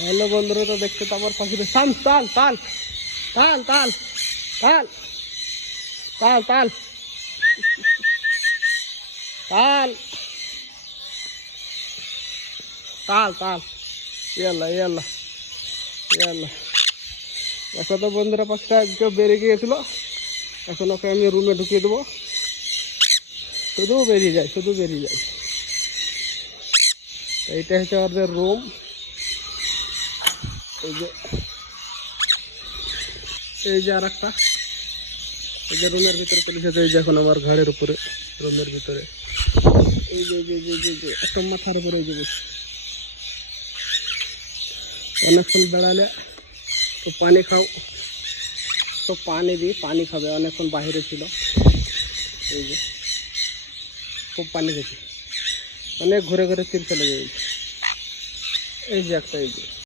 Hello বন্ধুরা, তো দেখতে তো আমার পাখিটা শাম তাল তাল তাল তাল তাল তাল তাল তাল তাল তাল ইয়াল্লা ইয়াল্লা ইয়াল্লা। দেখো তো বন্ধুরা, পাখিটা আজকে বেরিয়ে গিয়েছিল, এখন ওকে আমি রুমে ঢুকিয়ে দেবো। শুধু বেরিয়ে যায়, শুধু বেরিয়ে যায়। এইটা হচ্ছে আমাদের রুম। এই যে আর একটা, এই যে রুমের ভিতরে চলে যেতে, এই যে এখন আমার ঘাড়ের উপরে রুমের ভিতরে এই যে যে যে যে যে একটা মাথার উপরে এই যে বসে। অনেকক্ষণ বেড়ালে তো পানি খাও, তো পানি দিই, পানি খাবে। অনেকক্ষণ বাহিরে ছিল, এই যে খুব পানি খেয়েছে, অনেক ঘুরে ঘুরে তীর চলে যায়। এই যে একটা, এই যে